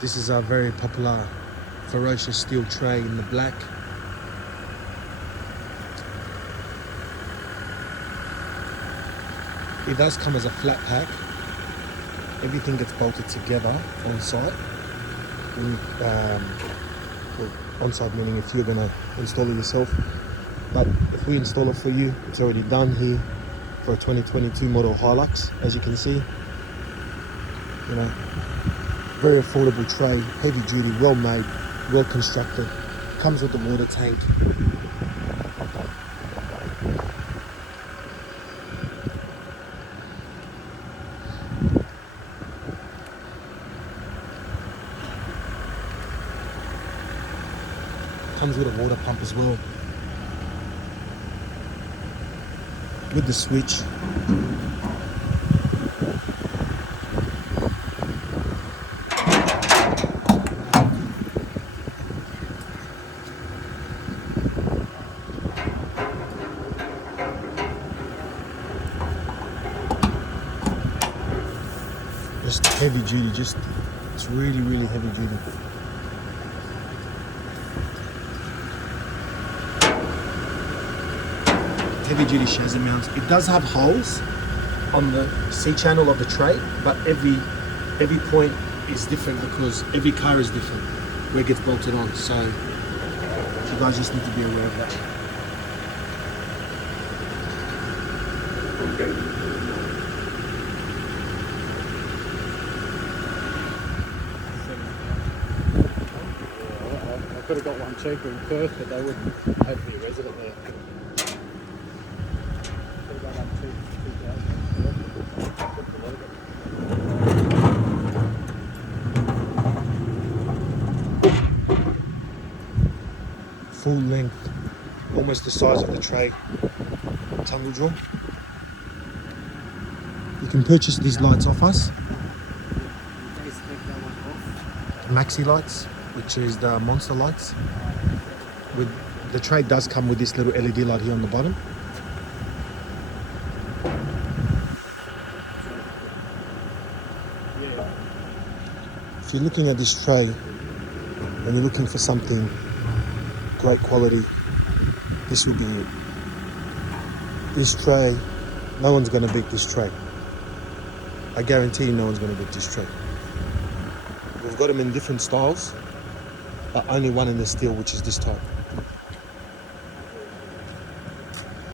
This is our very popular ferocious steel tray in the black. It does come as a flat pack. Everything gets bolted together on site. Well, on site meaning if you're gonna install it yourself. But if we install it for you, it's already done here for a 2022 model Hilux, as you can see. You know, very affordable tray, heavy duty, well made, well constructed. Comes with the water tank. Comes with a water pump as well. With the switch. Just heavy duty, it's really, really heavy duty. Heavy duty chassis mounts. It does have holes on the C channel of the tray, but every point is different because every car is different where it gets bolted on. So you guys just need to be aware of that. I could have got one cheaper in Perth, but they wouldn't have the resident there. Full length, almost the size of the tray, tumble draw. You can purchase these lights off us. Maxi lights, which is the monster lights. With the tray does come with this little LED light here on the bottom. If you're looking at this tray and you're looking for something great quality, this will be it. This tray, no one's going to beat this tray. I guarantee you no one's going to beat this tray. We've got them in different styles, but only one in the steel, which is this type.